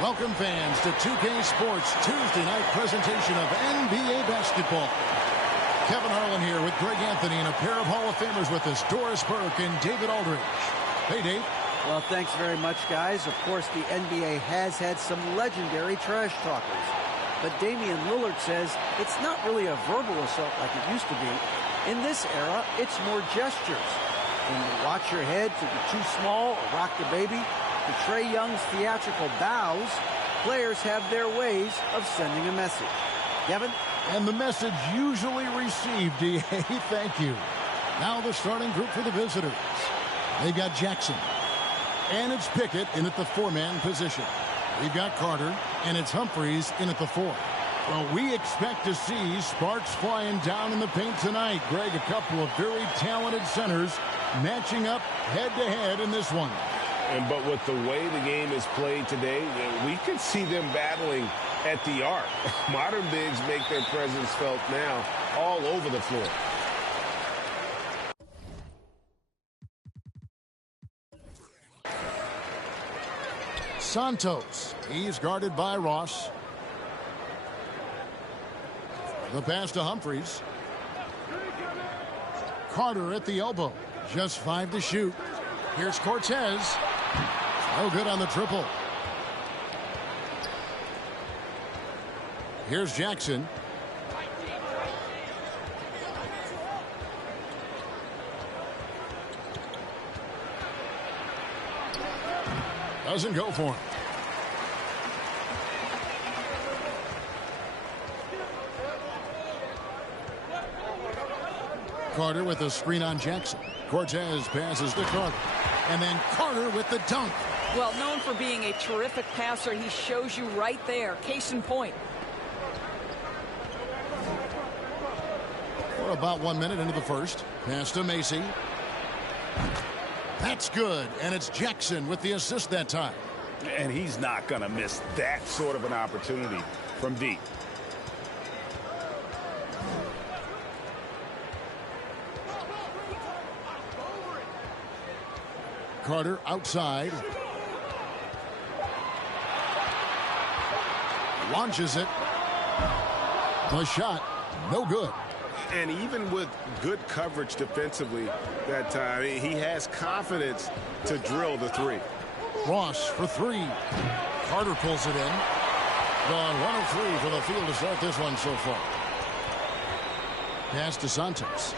Welcome fans to 2K Sports Tuesday night presentation of NBA basketball. Kevin Harlan here with Greg Anthony and a pair of Hall of Famers with us, Doris Burke and David Aldridge. Hey, Dave. Well, thanks very much, guys. Of course, the NBA has had some legendary trash talkers. But Damian Lillard says it's not really a verbal assault like it used to be. In this era, it's more gestures. From the watch your head to the too small or rock the baby to Trae Young's theatrical bows, players have their ways of sending a message. Kevin? And the message usually received, DA. Thank you. Now the starting group for the visitors. They've got Jackson. And it's Pickett in at the four-man position. We've got Carter, and it's Humphries in at the four. Well, we expect to see sparks flying down in the paint tonight. Greg, a couple of very talented centers matching up head-to-head in this one. But with the way the game is played today, we could see them battling at the arc. Modern bigs make their presence felt now all over the floor. Santos, he's guarded by Ross. The pass to Humphries. Carter at the elbow. Just 5 to shoot. Here's Cortez. No good on the triple. Here's Jackson. Doesn't go for him. Carter with a screen on Jackson. Cortez passes to Carter. And then Carter with the dunk. Well, known for being a terrific passer, he shows you right there. Case in point. We're about 1 minute into the first. Pass to Macy. That's good. And it's Jackson with the assist that time. And he's not going to miss that sort of an opportunity from deep. Carter outside. Launches it. The shot, no good. And even with good coverage defensively that time, he has confidence to drill the three. Ross for three. Carter pulls it in. Gone 1 of 3 for the field to start this one so far. Pass to Santos.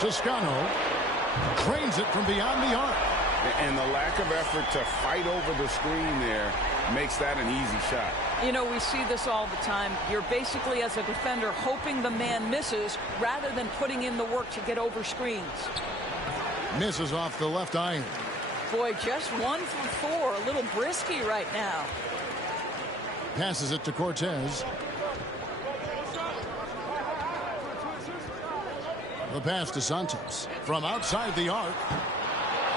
Toscano trains it from beyond the arc. And the lack of effort to fight over the screen there makes that an easy shot. You know, we see this all the time. You're basically, as a defender, hoping the man misses rather than putting in the work to get over screens. Misses off the left iron. Boy, just 1 for 4. A little brisky right now. Passes it to Cortez. The pass to Santos from outside the arc.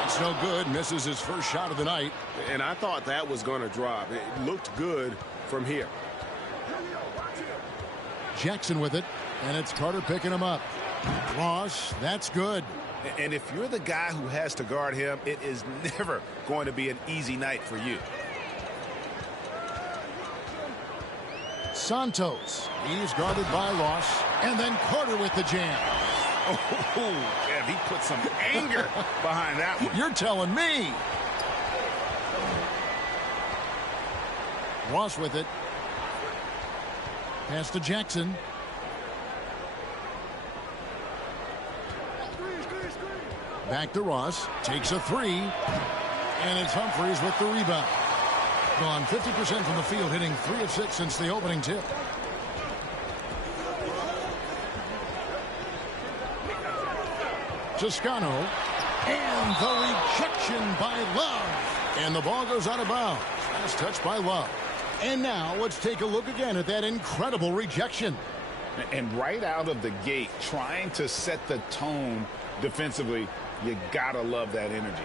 It's no good. Misses his first shot of the night. And I thought that was going to drop. It looked good from here. Jackson with it, and it's Carter picking him up. Ross, that's good. And if you're the guy who has to guard him, it is never going to be an easy night for you. Santos, he's guarded by Ross, and then Carter with the jam. Oh, yeah, he put some anger behind that one. You're telling me. Ross with it. Pass to Jackson. Back to Ross. Takes a three. And it's Humphries with the rebound. Gone 50% from the field, hitting 3 of 6 since the opening tip. Toscano, and the rejection by Love. And the ball goes out of bounds. Last touch by Love. And now let's take a look again at that incredible rejection. And right out of the gate, trying to set the tone defensively, you gotta love that energy.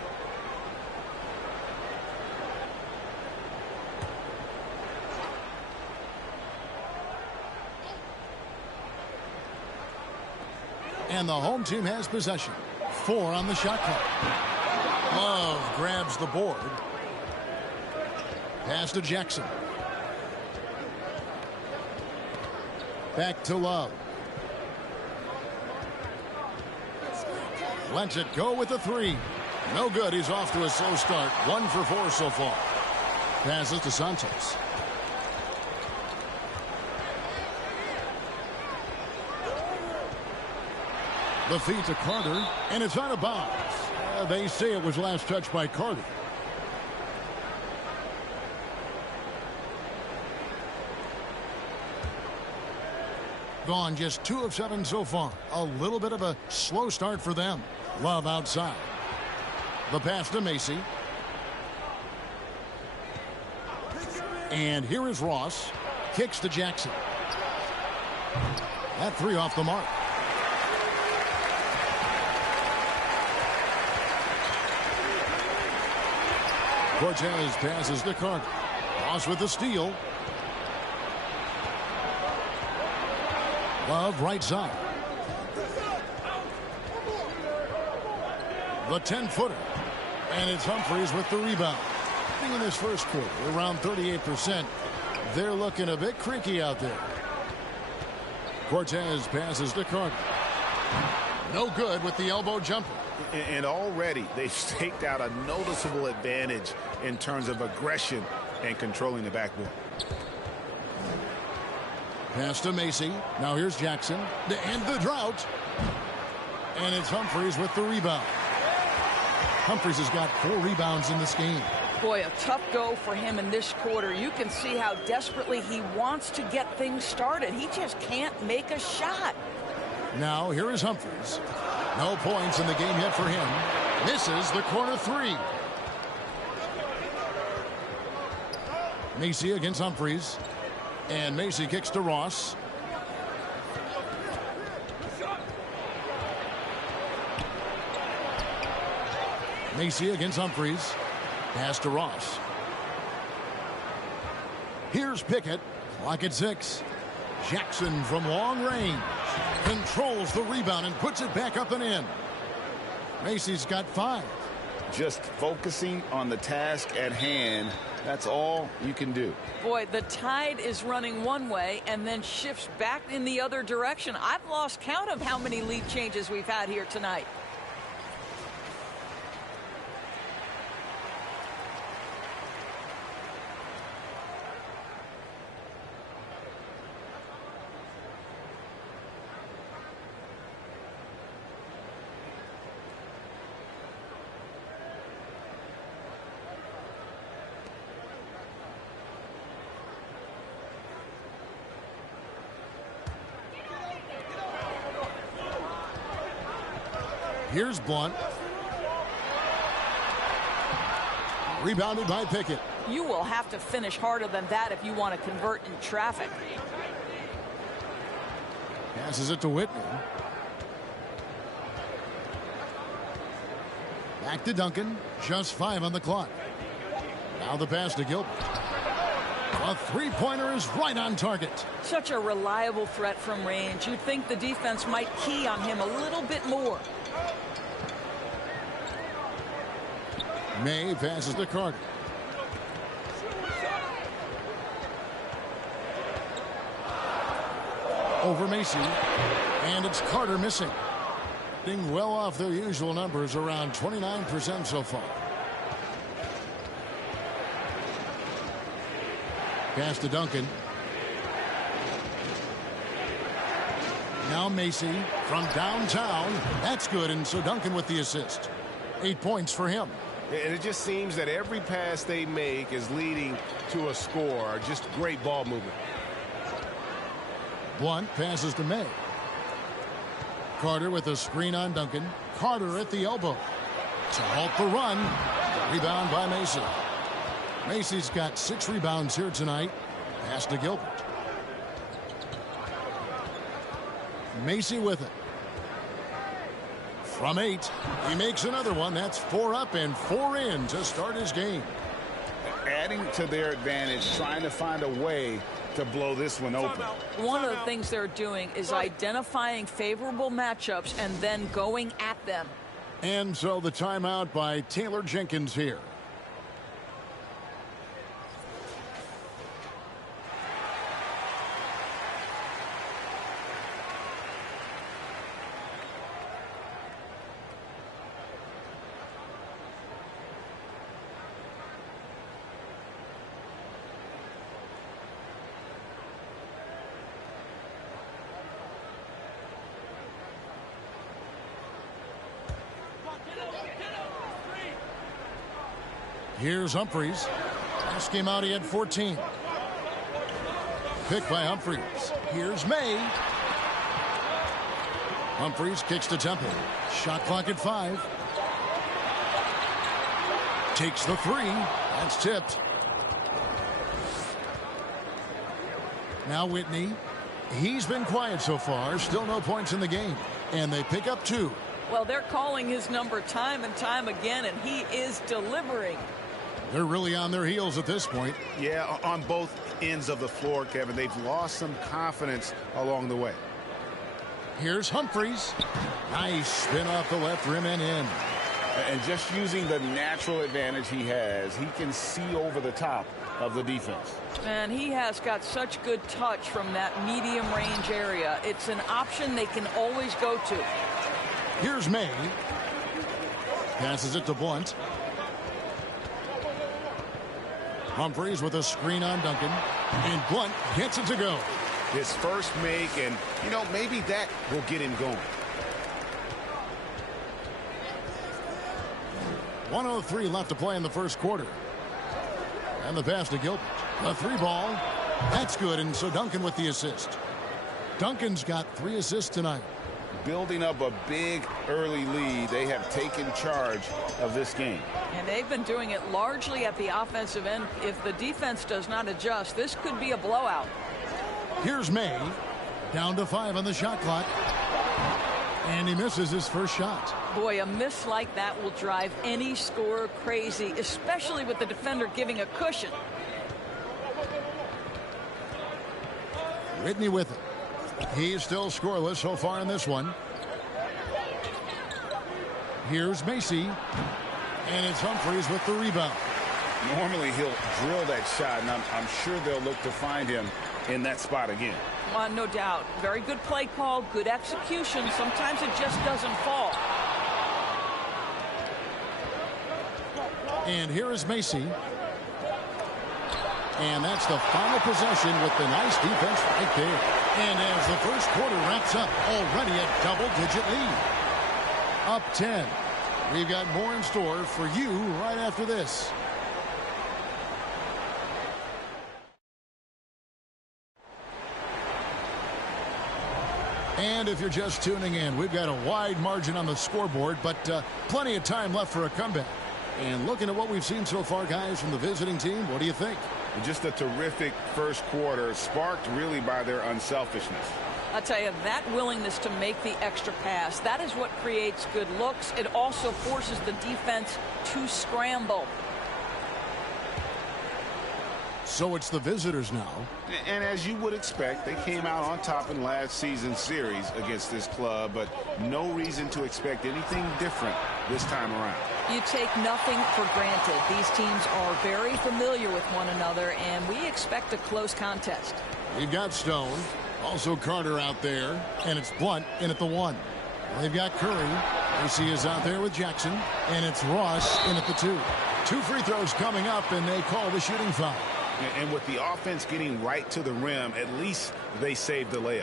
And the home team has possession. 4 on the shot clock. Love grabs the board. Pass to Jackson. Back to Love. Lets it go with the 3. No good. He's off to a slow start. 1 for 4 so far. Passes to Santos. The feed to Carter, and it's out of bounds. They say it was last touched by Carter. Gone just 2 of 7 so far. A little bit of a slow start for them. Love outside. The pass to Macy. And here is Ross. Kicks to Jackson. That 3 off the mark. Cortez passes to Carter. Ross with the steal. Love right side. The 10-footer. And it's Humphries with the rebound. In this first quarter, around 38%. They're looking a bit creaky out there. Cortez passes to Carter. No good with the elbow jumper. And already they've staked out a noticeable advantage in terms of aggression and controlling the backboard. Pass to Macy. Now here's Jackson. To end the drought. And it's Humphries with the rebound. Humphries has got 4 rebounds in this game. Boy, a tough go for him in this quarter. You can see how desperately he wants to get things started. He just can't make a shot. Now here is Humphries. No points in the game yet for him. Misses the corner 3. Macy against Humphries. And Macy kicks to Ross. Macy against Humphries. Pass to Ross. Here's Pickett. Clock at 6. Jackson from long range. Controls the rebound and puts it back up and in. Macy's got 5. Just focusing on the task at hand. That's all you can do. Boy, the tide is running one way and then shifts back in the other direction. I've lost count of how many lead changes we've had here tonight. Here's Blunt. Rebounded by Pickett. You will have to finish harder than that if you want to convert in traffic. Passes it to Whitney. Back to Duncan. Just 5 on the clock. Now the pass to Gilbert. A 3-pointer is right on target. Such a reliable threat from range. You'd think the defense might key on him a little bit more. May passes to Carter. Over Macy. And it's Carter missing. Being well off their usual numbers, around 29% so far. Pass to Duncan. Now Macy from downtown. That's good, and so Duncan with the assist. 8 points for him. And it just seems that every pass they make is leading to a score. Just great ball movement. Blunt passes to May. Carter with a screen on Duncan. Carter at the elbow. To halt the run. Rebound by Macy. Macy's got 6 rebounds here tonight. Pass to Gilbert. Macy with it. From 8, he makes another one. That's 4 up and 4 in to start his game. Adding to their advantage, trying to find a way to blow this one open. One of the things they're doing is identifying favorable matchups and then going at them. And so the timeout by Taylor Jenkins here. Here's Humphries. Last game out, he had 14. Pick by Humphries. Here's May. Humphries kicks to Temple. Shot clock at 5. Takes the 3. That's tipped. Now Whitney. He's been quiet so far. Still no points in the game. And they pick up 2. Well, they're calling his number time and time again, and he is delivering. They're really on their heels at this point. Yeah, on both ends of the floor, Kevin. They've lost some confidence along the way. Here's Humphries. Nice spin off the left rim and in. And just using the natural advantage he has, he can see over the top of the defense. And he has got such good touch from that medium range area. It's an option they can always go to. Here's May. Passes it to Blunt. Humphries with a screen on Duncan. And Blunt gets it to go. His first make, and, you know, maybe that will get him going. 1:03 left to play in the first quarter. And the pass to Gilbert. A 3 ball. That's good, and so Duncan with the assist. Duncan's got 3 assists tonight. Building up a big early lead, they have taken charge of this game. And they've been doing it largely at the offensive end. If the defense does not adjust, this could be a blowout. Here's May. Down to 5 on the shot clock. And he misses his first shot. Boy, a miss like that will drive any scorer crazy, especially with the defender giving a cushion. Whitney with it. He's still scoreless so far in this one. Here's Macy. And it's Humphries with the rebound. Normally he'll drill that shot, and I'm sure they'll look to find him in that spot again. No doubt. Very good play call, good execution. Sometimes it just doesn't fall. And here is Macy. And that's the final possession with the nice defense right there. And as the first quarter wraps up, already a double-digit lead. Up 10. We've got more in store for you right after this. And if you're just tuning in, we've got a wide margin on the scoreboard, but plenty of time left for a comeback. And looking at what we've seen so far, guys, from the visiting team, what do you think? Just a terrific first quarter, sparked really by their unselfishness. I'll tell you, that willingness to make the extra pass, that is what creates good looks. It also forces the defense to scramble. So it's the visitors now. And as you would expect, they came out on top in last season's series against this club, but no reason to expect anything different this time around. You take nothing for granted. These teams are very familiar with one another, and we expect a close contest. We've got Stone, also Carter out there, and it's Blunt in at the 1. They've got Curry. Lucy is out there with Jackson, and it's Ross in at the 2. 2 free throws coming up, and they call the shooting foul. And with the offense getting right to the rim, at least they saved the layup.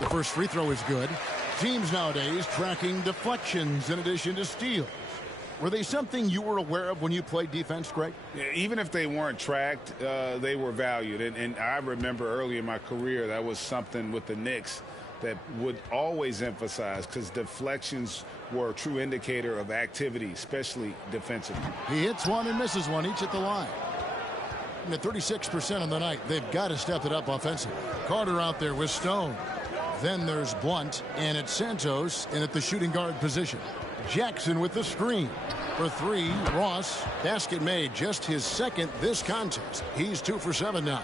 The first free throw is good. Teams nowadays tracking deflections in addition to steals. Were they something you were aware of when you played defense, Greg? Yeah, even if they weren't tracked, they were valued. And I remember early in my career, that was something with the Knicks that would always emphasize, because deflections were a true indicator of activity, especially defensively. He hits one and misses one, each at the line. And at 36% on the night, they've got to step it up offensively. Carter out there with Stone. Then there's Blunt, and it's Santos in at the shooting guard position. Jackson with the screen. For three, Ross. Basket made, just his second this contest. He's 2 for 7 now.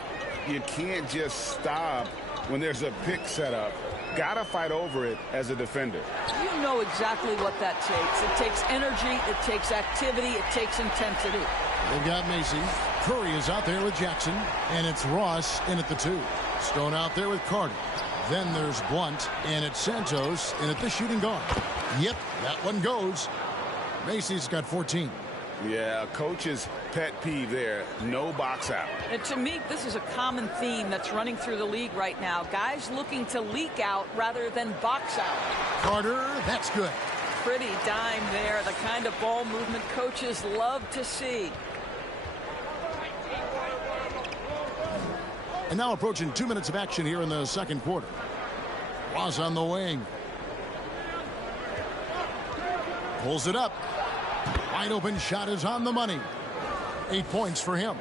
You can't just stop when there's a pick set up. Gotta fight over it as a defender. You know exactly what that takes. It takes energy, it takes activity, it takes intensity. They've got Macy. Curry is out there with Jackson, and it's Ross in at the 2. Stone out there with Carter. Then there's Blunt, and it's Santos in at the shooting guard. Yep, that one goes. Macy's got 14. Yeah, coach's pet peeve there. No box out. And to me, this is a common theme that's running through the league right now. Guys looking to leak out rather than box out. Carter, that's good. Pretty dime there. The kind of ball movement coaches love to see. And now approaching 2 minutes of action here in the second quarter. Ross on the wing. Pulls it up. Wide open shot is on the money. 8 points for him.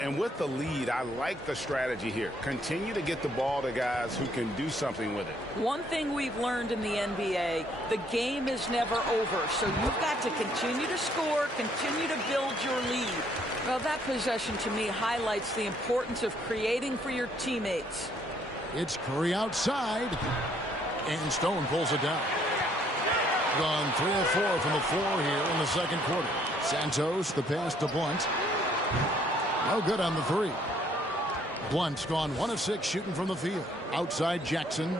And with the lead, I like the strategy here. Continue to get the ball to guys who can do something with it. One thing we've learned in the NBA, the game is never over. So you've got to continue to score, continue to build your lead. Well, that possession to me highlights the importance of creating for your teammates. It's Curry outside. And Stone pulls it down. Gone 3 of 4 from the floor here in the second quarter. Santos, the pass to Blunt. No good on the 3. Blunt's gone 1 of 6 shooting from the field. Outside Jackson.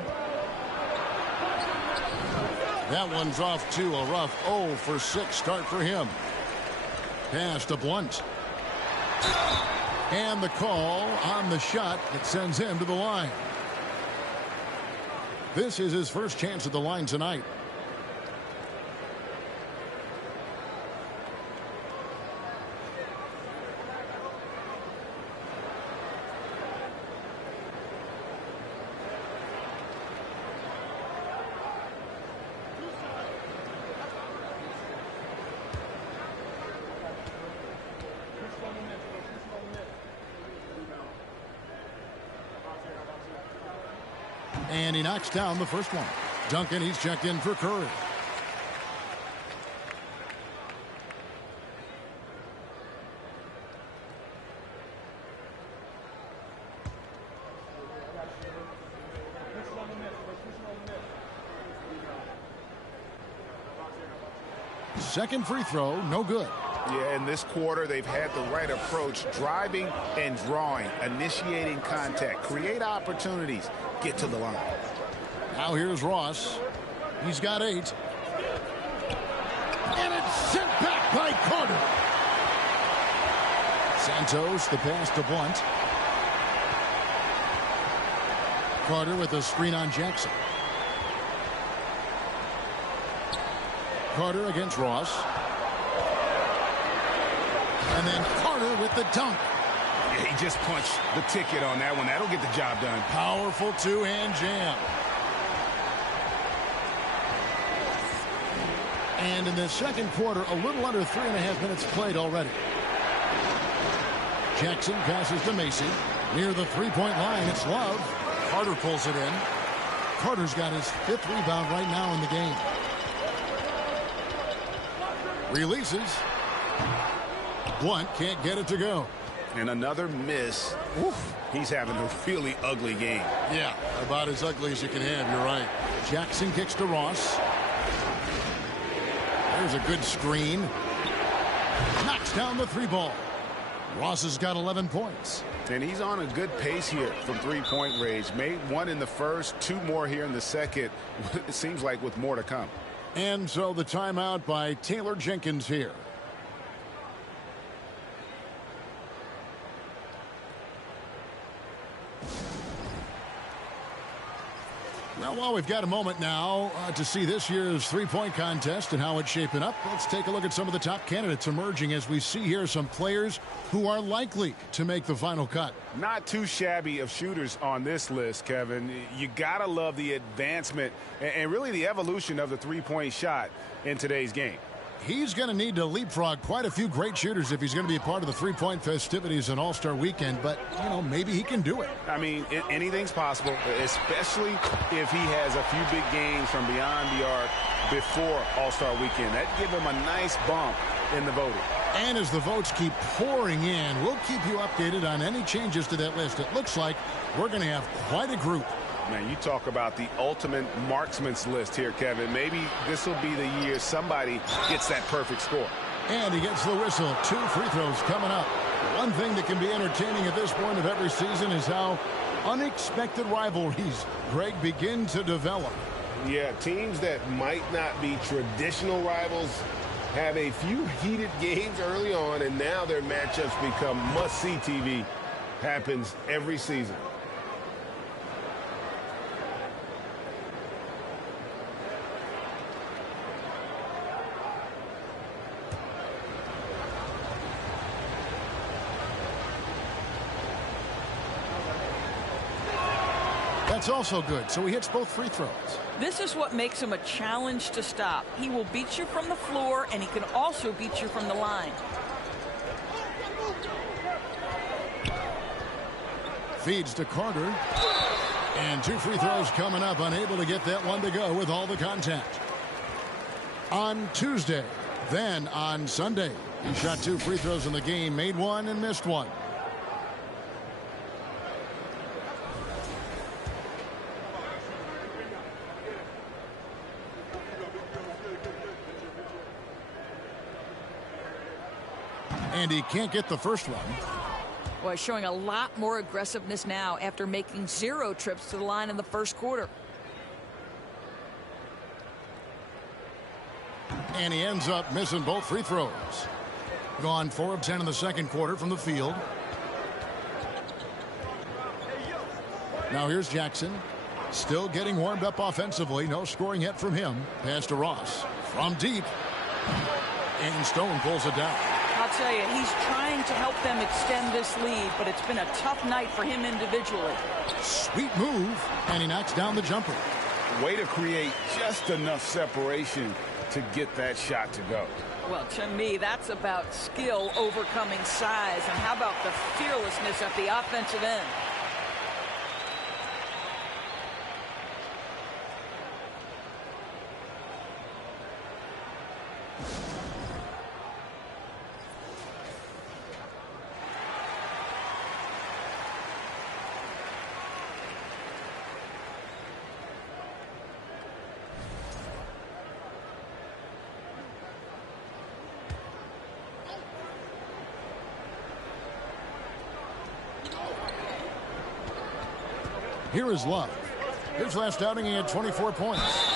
That one's off to a rough 0 for 6 start for him. Pass to Blunt. And the call on the shot that sends him to the line. This is his first chance at the line tonight. And he knocks down the first one. Duncan, he's checked in for Curry. Second free throw, no good. Yeah, in this quarter, they've had the right approach, driving and drawing, initiating contact, create opportunities, get to the line. Now here's Ross. He's got 8. And it's sent back by Carter. Santos, the pass to Blunt. Carter with a screen on Jackson. Carter against Ross. And then Carter with the dunk. Yeah, he just punched the ticket on that one. That'll get the job done. Powerful two-hand jam. And in the second quarter, a little under 3.5 minutes played already. Jackson passes to Macy. Near the three-point line, it's Love. Carter pulls it in. Carter's got his 5th rebound right now in the game. Releases. Blunt can't get it to go. And another miss. Oof. He's having a really ugly game. Yeah, about as ugly as you can have, you're right. Jackson kicks to Ross. There's a good screen. Knocks down the 3 ball. Ross has got 11 points. And he's on a good pace here from three-point range. Made 1 in the first, 2 more here in the second. It seems like with more to come. And so the timeout by Taylor Jenkins here. Well, while we've got a moment now to see this year's three-point contest and how it's shaping up, let's take a look at some of the top candidates emerging as we see here some players who are likely to make the final cut. Not too shabby of shooters on this list, Kevin. You gotta love the advancement and really the evolution of the three-point shot in today's game. He's going to need to leapfrog quite a few great shooters if he's going to be a part of the three-point festivities on All-Star Weekend, but, you know, maybe he can do it. I mean, anything's possible, especially if he has a few big games from beyond the arc before All-Star Weekend. That'd give him a nice bump in the voting. And as the votes keep pouring in, we'll keep you updated on any changes to that list. It looks like we're going to have quite a group. Man, you talk about the ultimate marksman's list here, Kevin. Maybe this will be the year somebody gets that perfect score. And he gets the whistle. 2 free throws coming up. One thing that can be entertaining at this point of every season is how unexpected rivalries, Greg, begin to develop. Yeah, teams that might not be traditional rivals have a few heated games early on, and now their matchups become must-see TV. Happens every season. That's also good. So he hits both free throws. This is what makes him a challenge to stop. He will beat you from the floor, and he can also beat you from the line. Feeds to Carter. And 2 free throws coming up. Unable to get that one to go with all the contact. On Tuesday, then on Sunday, he shot 2 free throws in the game, made 1 and missed 1. And he can't get the first one. Well, showing a lot more aggressiveness now after making 0 trips to the line in the first quarter. And he ends up missing both free throws. Gone 4 of 10 in the second quarter from the field. Now here's Jackson. Still getting warmed up offensively. No scoring yet from him. Pass to Ross. From deep. And Stone pulls it down. I'll tell you, he's trying to help them extend this lead, but it's been a tough night for him individually. Sweet move, and he knocks down the jumper. Way to create just enough separation to get that shot to go. Well, to me, that's about skill overcoming size. And how about the fearlessness at the offensive end? Here is Love. His last outing, he had 24 points.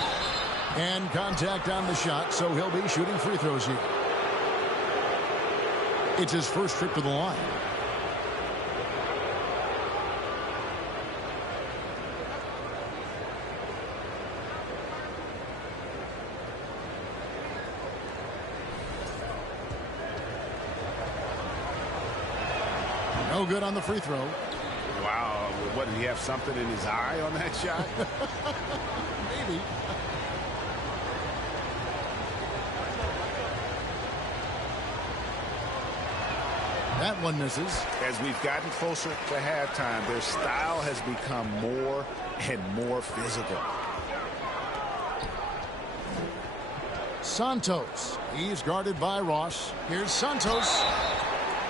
And contact on the shot, so he'll be shooting free throws here. It's his first trip to the line. No good on the free throw. Wow, what, did he have something in his eye on that shot? Maybe. That one misses. As we've gotten closer to halftime, their style has become more and more physical. Santos. He's guarded by Ross. Here's Santos.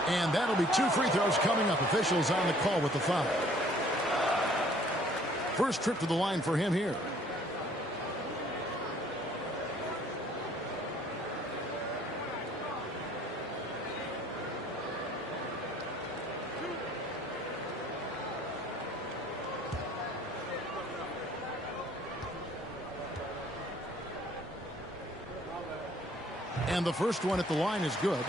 And that'll be 2 free throws coming up. Officials on the call with the foul. First trip to the line for him here. And the first one at the line is good.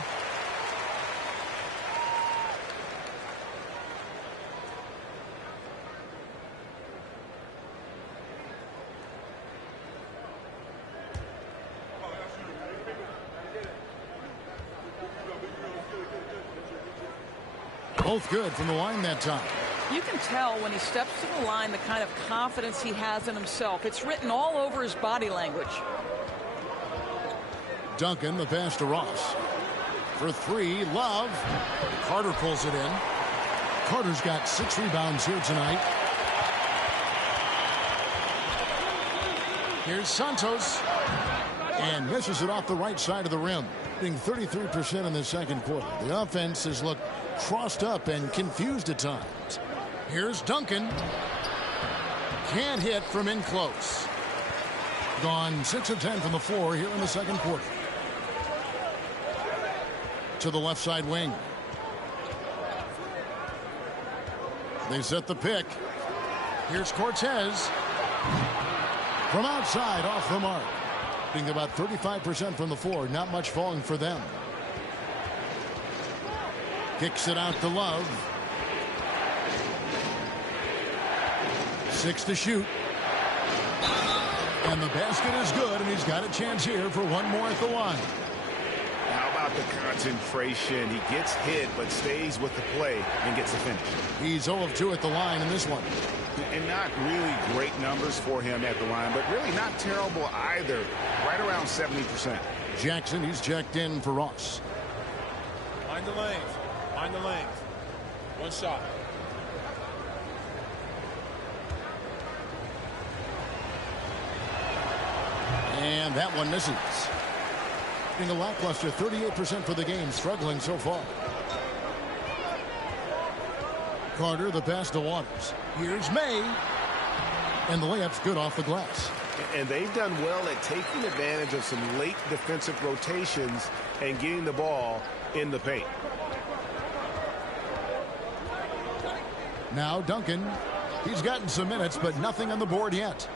Both good from the line that time. You can tell when he steps to the line the kind of confidence he has in himself. It's written all over his body language. Duncan, the pass to Ross. For three, Love. Carter pulls it in. Carter's got 6 rebounds here tonight. Here's Santos. And misses it off the right side of the rim. Being 33% in the second quarter. The offense has looked crossed up and confused at times. Here's Duncan. Can't hit from in close. Gone 6 of 10 from the floor here in the second quarter. To the left side wing. They set the pick. Here's Cortez. From outside, off the mark. Being about 35% from the floor. Not much falling for them. Kicks it out to Love. 6 to shoot. And the basket is good, and he's got a chance here for one more at the line. How about the concentration? He gets hit, but stays with the play and gets the finish. He's 0 of 2 at the line in this one. And not really great numbers for him at the line, but really not terrible either. Right around 70%. Jackson, he's checked in for Ross. Find the lanes. Find the lanes. One shot. And that one misses. Being a lackluster 38% for the game, struggling so far. Carter, the pass to Waters. Here's May. And the layup's good off the glass. And they've done well at taking advantage of some late defensive rotations and getting the ball in the paint. Now Duncan. He's gotten some minutes, but nothing on the board yet.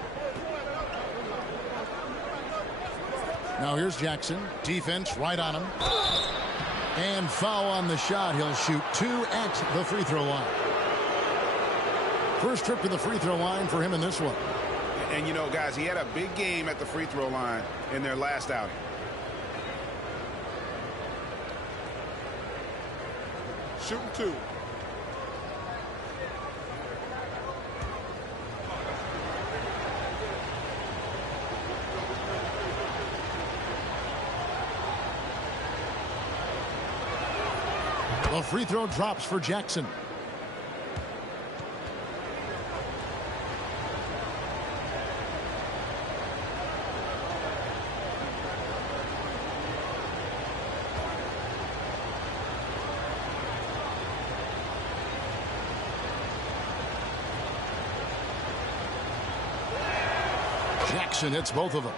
Now here's Jackson. Defense right on him. And foul on the shot. He'll shoot 2 at the free throw line. First trip to the free throw line for him in this one. And, you know, guys, he had a big game at the free throw line in their last outing. Shooting 2. The free throw drops for Jackson. Jackson hits both of them.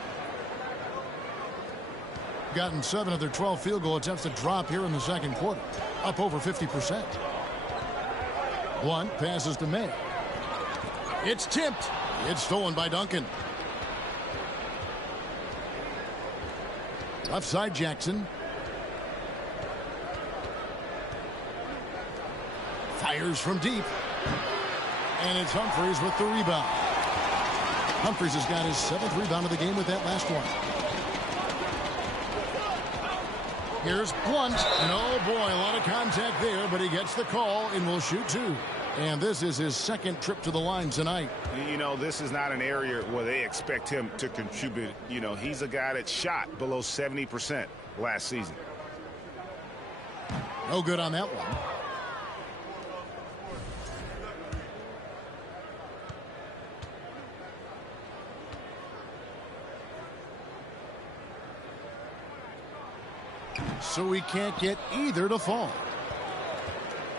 Gotten 7 of their 12 field goal attempts to drop here in the second quarter. Up over 50%. Blunt passes to May. It's tipped. It's stolen by Duncan. Left side Jackson. Fires from deep. And it's Humphries with the rebound. Humphries has got his 7th rebound of the game with that last one. Here's Blunt. And oh boy, a lot of contact there, but he gets the call and will shoot 2. And this is his second trip to the line tonight. You know, this is not an area where they expect him to contribute. You know, he's a guy that shot below 70% last season. No good on that one. So we can't get either to fall.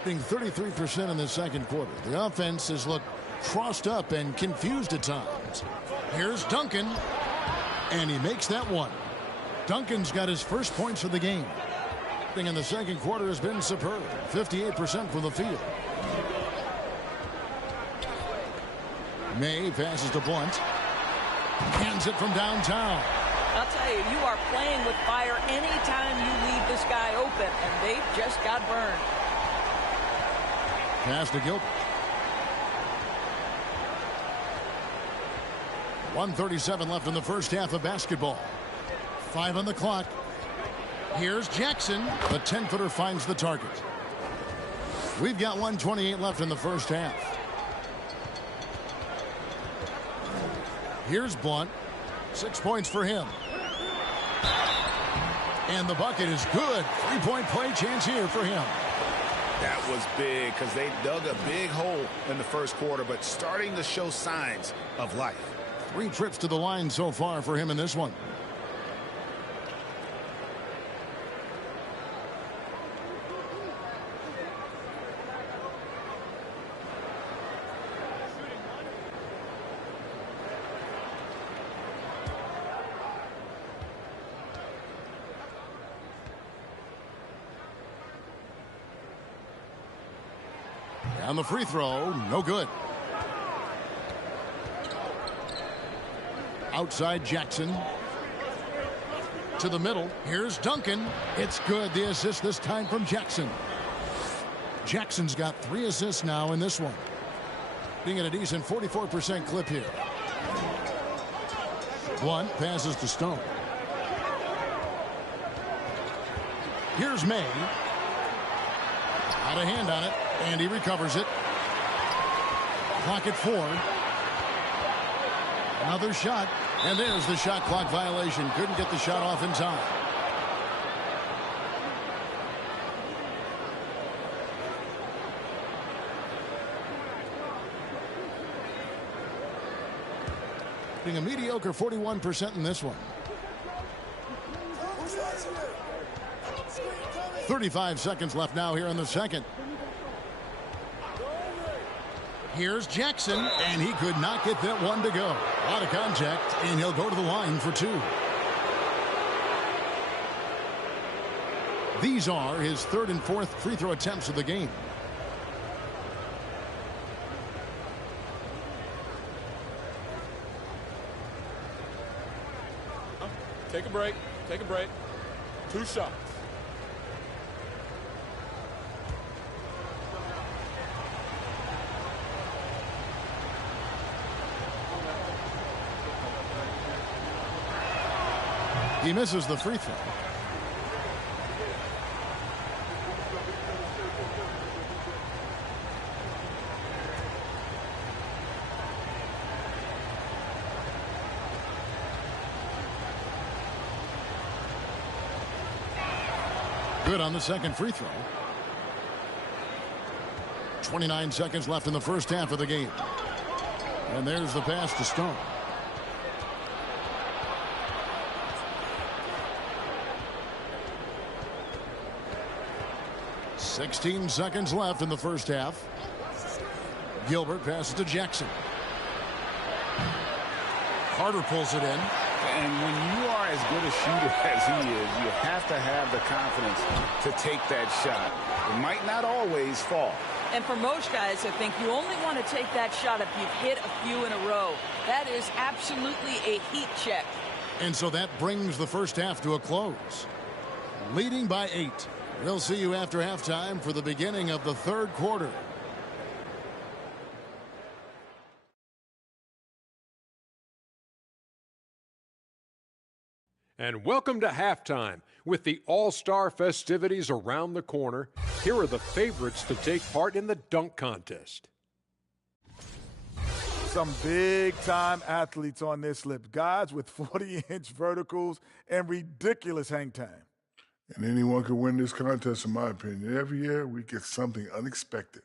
Being 33% in the second quarter. The offense has looked crossed up and confused at times. Here's Duncan. And he makes that one. Duncan's got his first points of the game. Thing in the second quarter has been superb. 58% from the field. May passes to Blunt. Hands it from downtown. I'll tell you, you are playing with fire anytime you leave this guy open, and they've just got burned. Pass to Gilbert. 1:37 left in the first half of basketball. 5 on the clock. Here's Jackson. The 10-footer finds the target. We've got 1:28 left in the first half. Here's Blunt. 6 points for him. And the bucket is good. 3-point play chance here for him. That was big because they dug a big hole in the first quarter, but starting to show signs of life. 3 trips to the line so far for him in this one. On the free throw, no good. Outside Jackson. To the middle. Here's Duncan. It's good. The assist this time from Jackson. Jackson's got 3 assists now in this one. Being at a decent 44% clip here. Blunt passes to Stone. Here's May. Out of hand on it. And he recovers it. Clock at 4. Another shot. And there's the shot clock violation. Couldn't get the shot off in time. Being a mediocre 41% in this one. 35 seconds left now here in the second. Here's Jackson, and he could not get that one to go. A lot of contact, and he'll go to the line for 2. These are his 3rd and 4th free throw attempts of the game. Take a break. Take a break. 2 shots. He misses the free throw. Good on the second free throw. 29 seconds left in the first half of the game. And there's the pass to Stone. .16 seconds left in the first half. Gilbert passes to Jackson. Carter pulls it in. And when you are as good a shooter as he is, you have to have the confidence to take that shot. It might not always fall. And for most guys, I think you only want to take that shot if you've hit a few in a row. That is absolutely a heat check. And so that brings the first half to a close. Leading by 8. We'll see you after halftime for the beginning of the third quarter. And welcome to halftime. With the All-Star festivities around the corner, here are the favorites to take part in the dunk contest. Some big-time athletes on this list. Guys with 40-inch verticals and ridiculous hang time. And anyone can win this contest, in my opinion. Every year, we get something unexpected.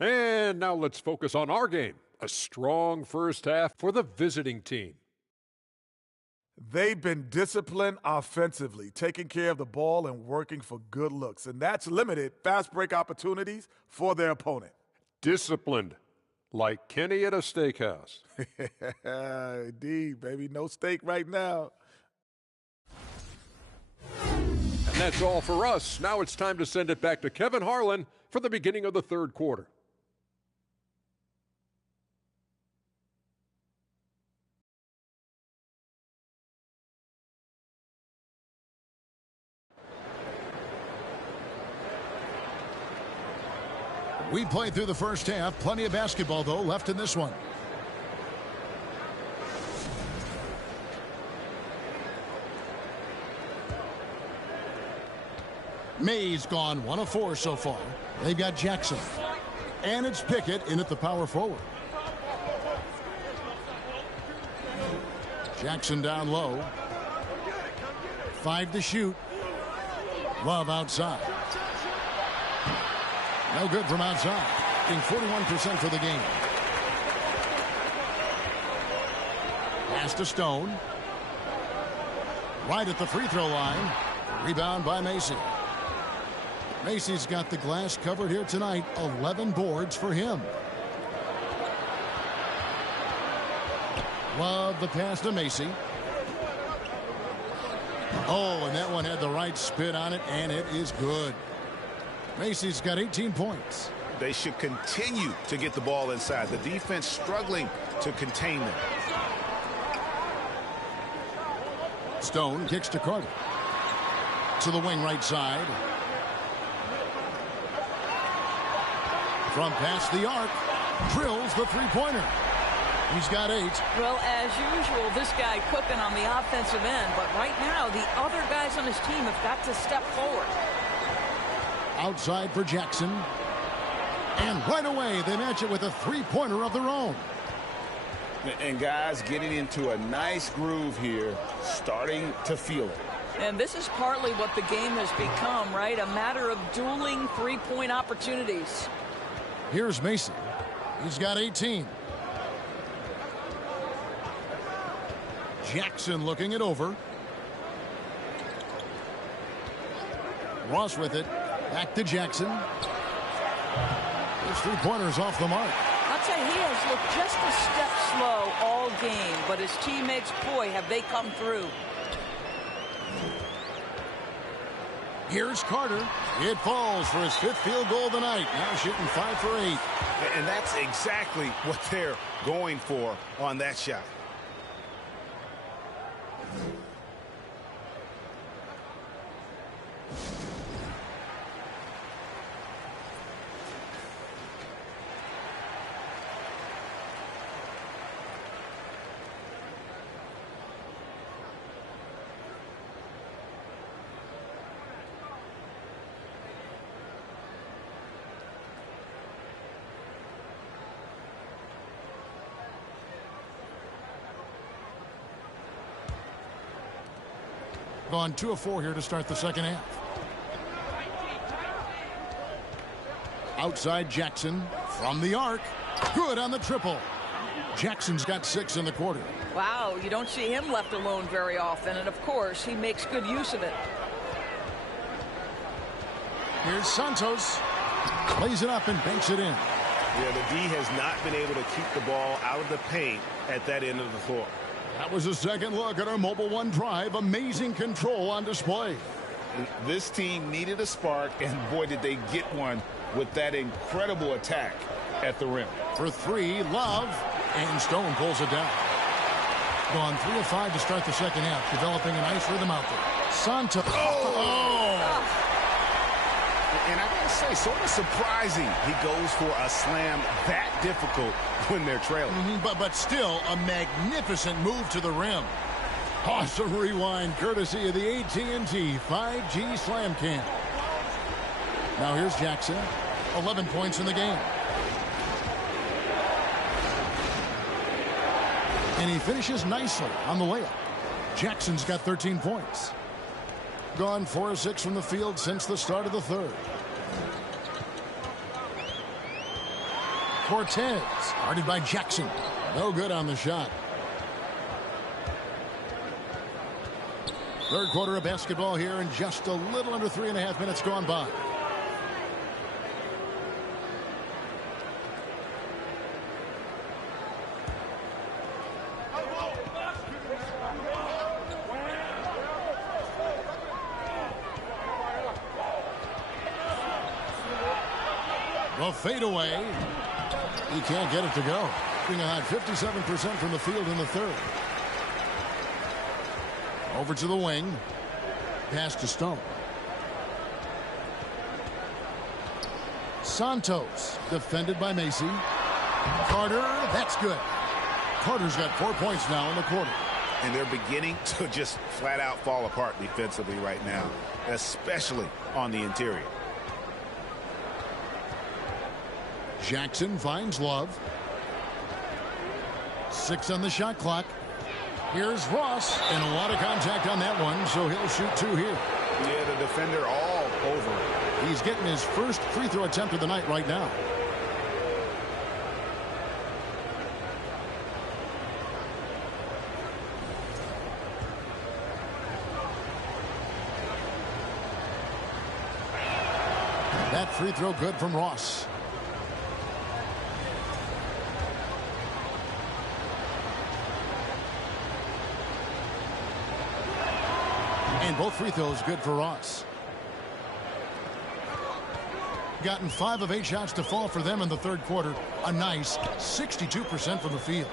And now let's focus on our game. A strong first half for the visiting team. They've been disciplined offensively, taking care of the ball and working for good looks. And that's limited fast break opportunities for their opponent. Disciplined, like Kenny at a steakhouse. Indeed, baby. No steak right now. And that's all for us. Now it's time to send it back to Kevin Harlan for the beginning of the third quarter. We played through the first half. Plenty of basketball, though, left in this one. May's gone 1 of 4 so far. They've got Jackson. And it's Pickett in at the power forward. Jackson down low. 5 to shoot. Love outside. No good from outside. Getting 41% for the game. Pass to Stone. Right at the free throw line. Rebound by Macy. Macy's got the glass covered here tonight. 11 boards for him. Love the pass to Macy. Oh, and that one had the right spin on it, and it is good. Macy's got 18 points. They should continue to get the ball inside. The defense struggling to contain them. Stone kicks to Carter. To the wing right side. From past the arc. Drills the three-pointer. He's got 8. Well, as usual, this guy cooking on the offensive end. But right now, the other guys on his team have got to step forward. Outside for Jackson. And right away, they match it with a three-pointer of their own. And guys getting into a nice groove here, starting to feel it. And this is partly what the game has become, right? A matter of dueling three-point opportunities. Here's Mason. He's got 18. Jackson looking it over. Ross with it. Back to Jackson. His three-pointer's off the mark. I'll tell you, he has looked just a step slow all game, but his teammates, boy, have they come through. Here's Carter. It falls for his 5th field goal of the night. Now shooting 5 for 8. And that's exactly what they're going for on that shot. Gone 2 of 4 here to start the second half. Outside Jackson from the arc. Good on the triple. Jackson's got 6 in the quarter. Wow, you don't see him left alone very often, and of course, he makes good use of it. Here's Santos. Plays it up and banks it in. Yeah, the D has not been able to keep the ball out of the paint at that end of the floor. That was a second look at our Mobile One drive. Amazing control on display. This team needed a spark, and boy, did they get one with that incredible attack at the rim. For 3, Love, and Stone pulls it down. Gone 3 of 5 to start the second half, developing a nice rhythm out there. Santos. And I gotta say, sort of surprising he goes for a slam that difficult when they're trailing. But still a magnificent move to the rim. Awesome rewind courtesy of the AT&T 5G Slam Cam. Now here's Jackson. 11 points in the game. And he finishes nicely on the layup. Jackson's got 13 points. Gone 4 of 6 from the field since the start of the third. Cortez, guarded by Jackson. No good on the shot. Third quarter of basketball here, and just a little under 3.5 minutes gone by. The fadeaway. He can't get it to go. Being a hot 57% from the field in the third. Over to the wing. Pass to Stone. Santos, defended by Macy. Carter, that's good. Carter's got 4 points now in the quarter. and they're beginning to just flat out fall apart defensively right now, especially on the interior. Jackson finds Love. 6 on the shot clock. Here's Ross, and a lot of contact on that one, so he'll shoot 2 here. Yeah, the defender all over it. He's getting his first free throw attempt of the night right now. That free throw good from Ross. And both free throws good for Ross. Gotten 5 of 8 shots to fall for them in the third quarter. A nice 62% from the field.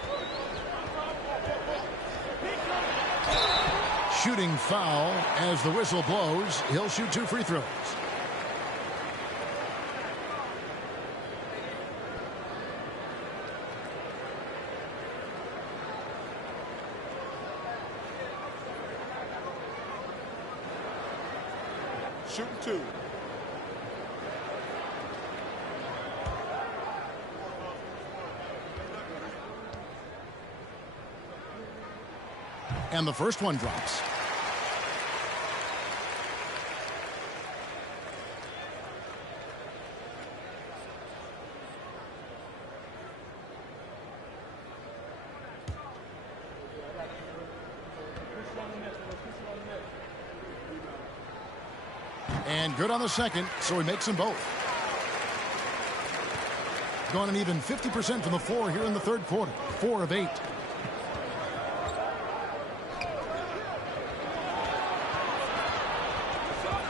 Shooting foul as the whistle blows. He'll shoot 2 free throws. Shooting 2. And the first one drops. And good on the second, so he makes them both. Gone an even 50% from the floor here in the third quarter. 4 of 8.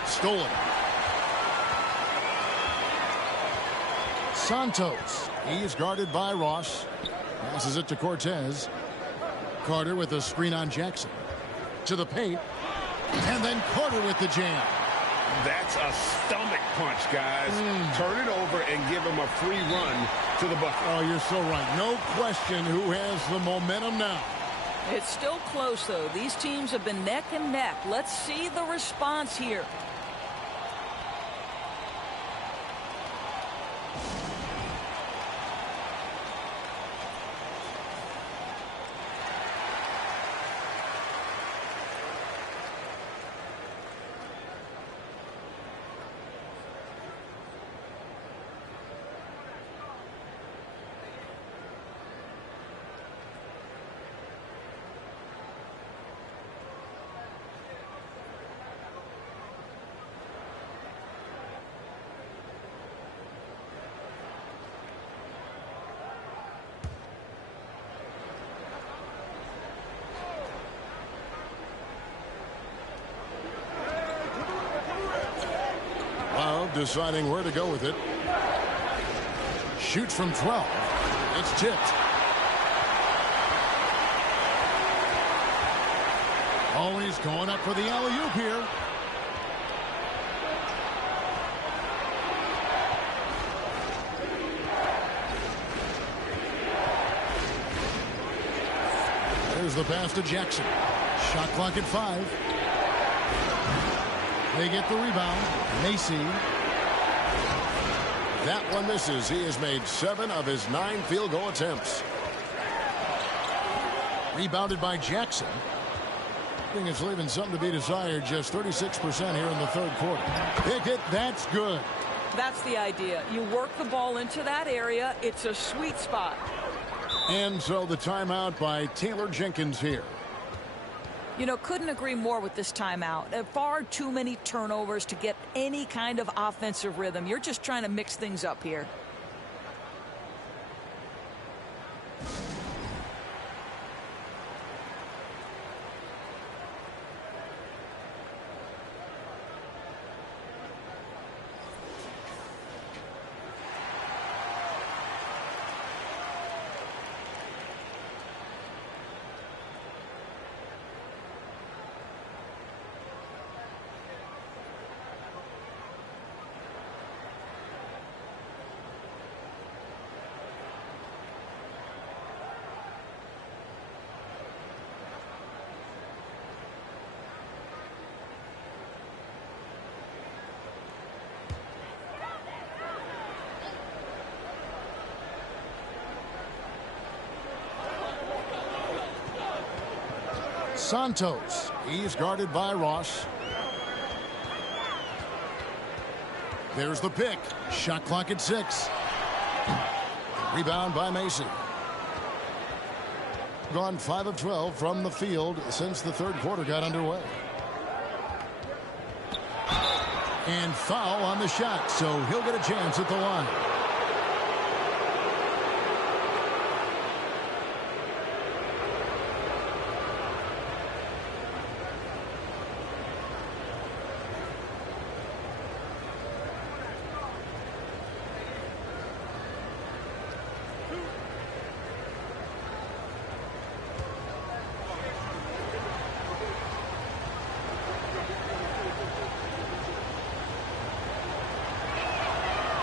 Stolen. Santos. He's guarded by Ross. Passes it to Cortez. Carter with a screen on Jackson. To the paint. And then Carter with the jam. That's a stomach punch, guys. Turn it over and give him a free run to the bucket. Oh, you're so right. No question who has the momentum now. It's still close, though. These teams have been neck and neck. Let's see the response here. Deciding where to go with it. Shoots from 12. It's tipped. Always going up for the alley-oop here. There's the pass to Jackson. Shot clock at 5. They get the rebound. Macy. That one misses. He has made 7 of his 9 field goal attempts. Rebounded by Jackson. I think it's leaving something to be desired. Just 36% here in the third quarter. Pickett, that's good. That's the idea. You work the ball into that area. It's a sweet spot. And so the timeout by Taylor Jenkins here. You know, couldn't agree more with this timeout. Far too many turnovers to get any kind of offensive rhythm. You're just trying to mix things up here. Santos. He's guarded by Ross. There's the pick. Shot clock at 6. Rebound by Macy. Gone 5 of 12 from the field since the third quarter got underway. And foul on the shot, so he'll get a chance at the line.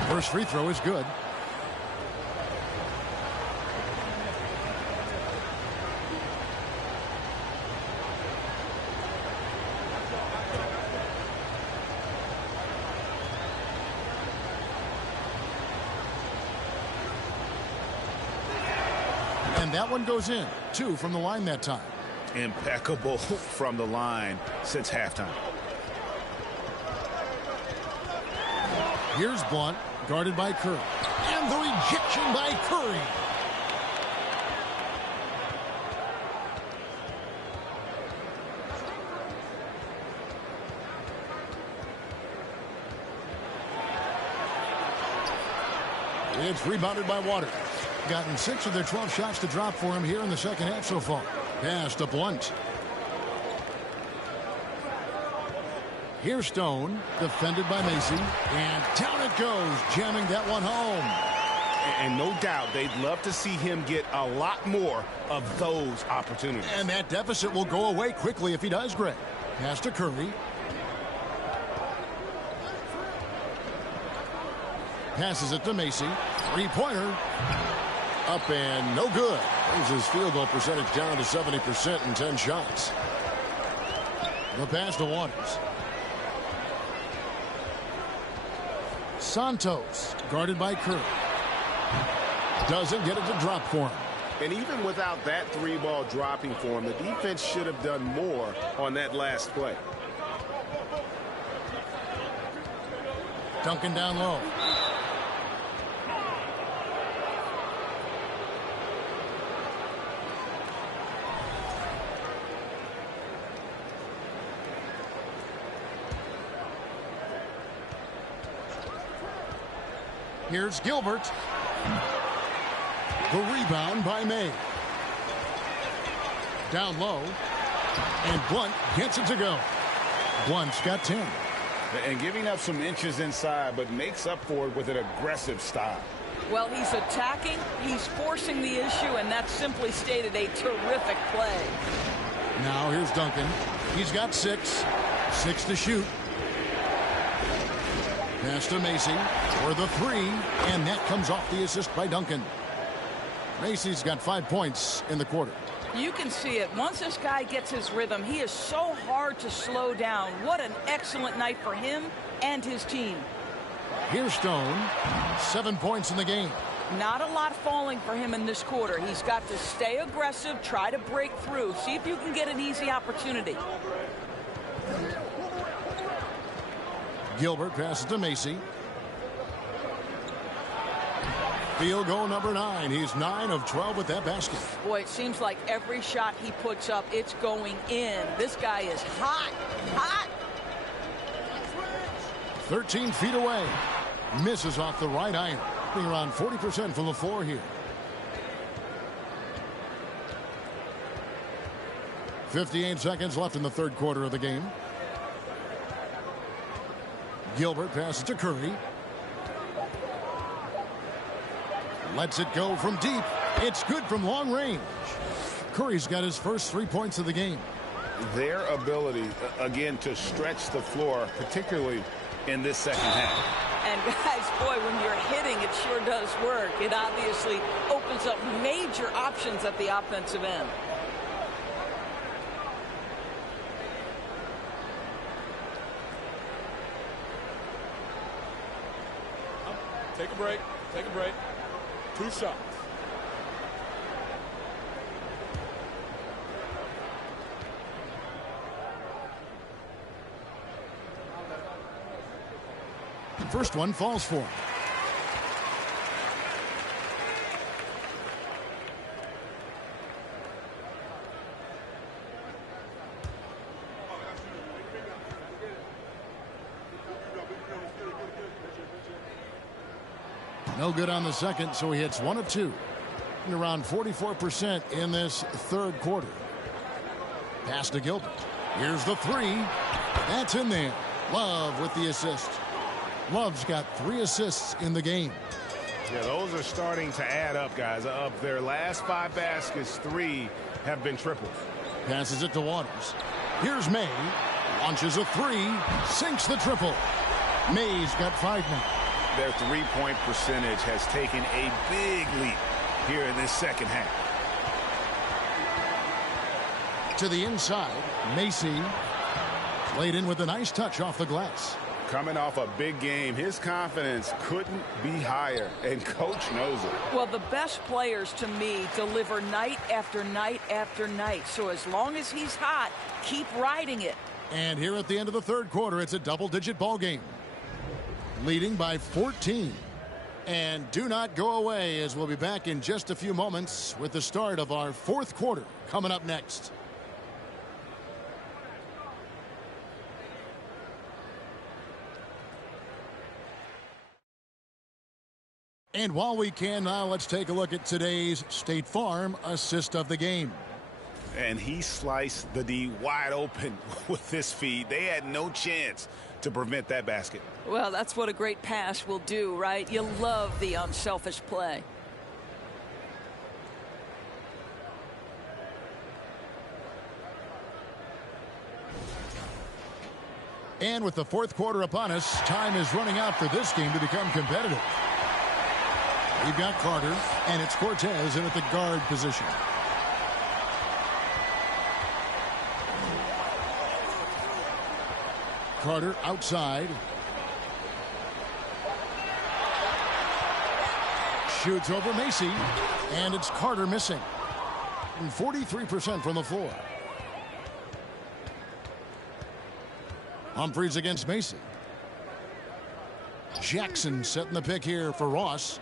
First free throw is good. And that one goes in. 2 from the line that time. Impeccable from the line since halftime. Here's Blunt, guarded by Curry. And the rejection by Curry. It's rebounded by Waters. Gotten 6 of their 12 shots to drop for him here in the second half so far. Pass to Blunt. Here's Stone, defended by Macy, and down it goes, jamming that one home. And no doubt they'd love to see him get a lot more of those opportunities. And that deficit will go away quickly if he does, Greg. Pass to Curry. Passes it to Macy. Three-pointer. Up and no good. Brings his field goal percentage down to 70% in 10 shots. The pass to Waters. Santos, guarded by Curry. Doesn't get it to drop for him. And even without that 3-ball dropping for him, the defense should have done more on that last play. Duncan down low. Here's Gilbert. The rebound by May. Down low. And Blunt gets it to go. Blunt's got 10. And giving up some inches inside, but makes up for it with an aggressive style. Well, he's attacking, he's forcing the issue, and that's simply stated a terrific play. Now here's Duncan. He's got 6. 6 to shoot. Pass to Macy for the 3, and that comes off the assist by Duncan. Macy's got 5 points in the quarter. You can see it. Once this guy gets his rhythm, he is so hard to slow down. What an excellent night for him and his team. Here's Stone. 7 points in the game. Not a lot falling for him in this quarter. He's got to stay aggressive, try to break through, see if you can get an easy opportunity. Gilbert passes to Macy. Field goal number 9. He's 9 of 12 with that basket. Boy, it seems like every shot he puts up, it's going in. This guy is hot, hot. 13 feet away. Misses off the right iron. Being around 40% from the floor here. 58 seconds left in the third quarter of the game. Gilbert passes to Curry. Lets it go from deep. It's good from long range. Curry's got his first 3 points of the game. Their ability, again, to stretch the floor, particularly in this second half. And guys, boy, when you're hitting, it sure does work. It obviously opens up major options at the offensive end. Take a break. Take a break. 2 shots. first one falls for him. No good on the second, so he hits 1 of 2. And around 44% in this third quarter. Pass to Gilbert. Here's the 3. That's in there. Love with the assist. Love's got 3 assists in the game. Yeah, those are starting to add up, guys. Of their last 5 baskets, 3 have been triples. Passes it to Waters. Here's May. Launches a 3. Sinks the triple. May's got 5 now. Their three-point percentage has taken a big leap here in this second half. To the inside, Macy played in with a nice touch off the glass. Coming off a big game, his confidence couldn't be higher, and coach knows it. Well, the best players to me deliver night after night after night. So as long as he's hot, keep riding it. And here at the end of the third quarter, it's a double-digit ball game. Leading by 14. And do not go away, as we'll be back in just a few moments with the start of our fourth quarter coming up next. And while we can now, let's take a look at today's State Farm assist of the game. And he sliced the D wide open with this feed. They had no chance to prevent that basket. Well, that's what a great pass will do, right? You love the unselfish play. And with the fourth quarter upon us, time is running out for this game to become competitive. We've got Carter, and it's Cortez in at the guard position. Carter outside. Shoots over Macy, and it's Carter missing. 43% from the floor. Humphries against Macy. Jackson setting the pick here for Ross.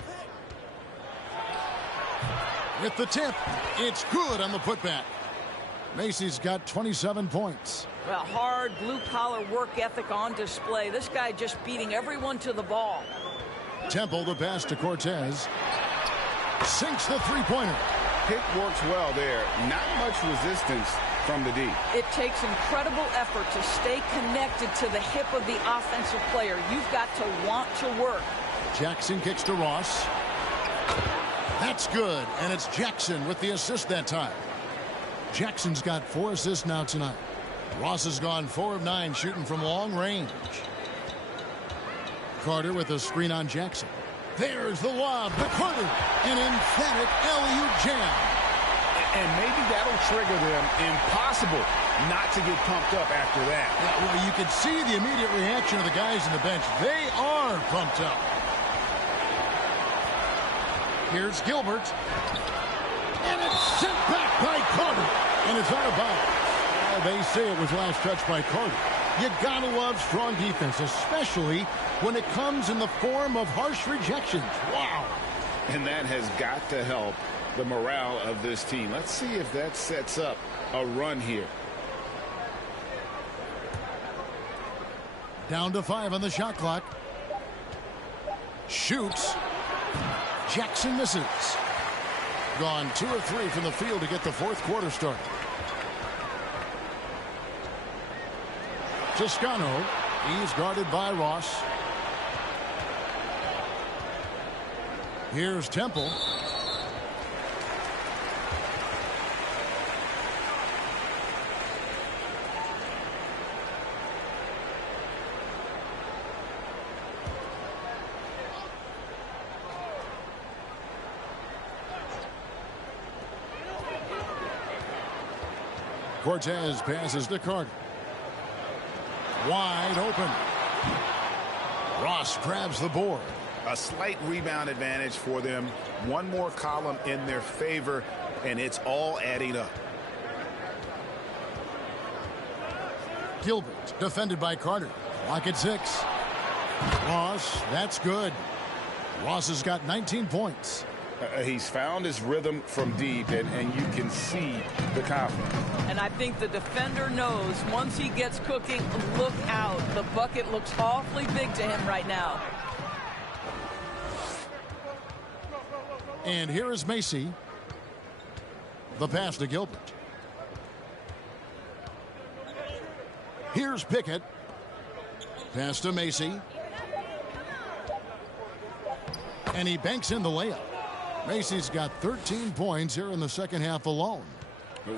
With the tip, it's good on the putback. Macy's got 27 points. Well, hard blue-collar work ethic on display. This guy just beating everyone to the ball. Temple, the pass to Cortez. Sinks the three-pointer. Pick works well there. Not much resistance from the D. It takes incredible effort to stay connected to the hip of the offensive player. You've got to want to work. Jackson kicks to Ross. That's good, and it's Jackson with the assist that time. Jackson's got 4 assists now tonight. Ross has gone 4 of 9 shooting from long range. Carter with a screen on Jackson. There's the lob to Carter. An emphatic alley-oop jam. And maybe that'll trigger them. Impossible not to get pumped up after that. Yeah, well, you can see the immediate reaction of the guys on the bench. They are pumped up. Here's Gilbert. And it's sent back by Carter. And it's out of bounds. They say it was last touched by Carter. You gotta love strong defense, especially when it comes in the form of harsh rejections. Wow. And that has got to help the morale of this team. Let's see if that sets up a run here. Down to 5 on the shot clock. Shoots. Jackson misses. Gone 2 of 3 from the field to get the fourth quarter started. Toscano. He's guarded by Ross. Here's Temple. Cortez passes to Carter. Wide open. Ross grabs the board. A slight rebound advantage for them. One more column in their favor, and it's all adding up. Gilbert defended by Carter. Clock at 6. Ross, that's good. Ross has got 19 points. He's found his rhythm from deep, and you can see the confidence. And I think the defender knows once he gets cooking, look out. The bucket looks awfully big to him right now. And here is Macy. The pass to Gilbert. Here's Pickett. Pass to Macy. And he banks in the layup. Macy's got 13 points here in the second half alone.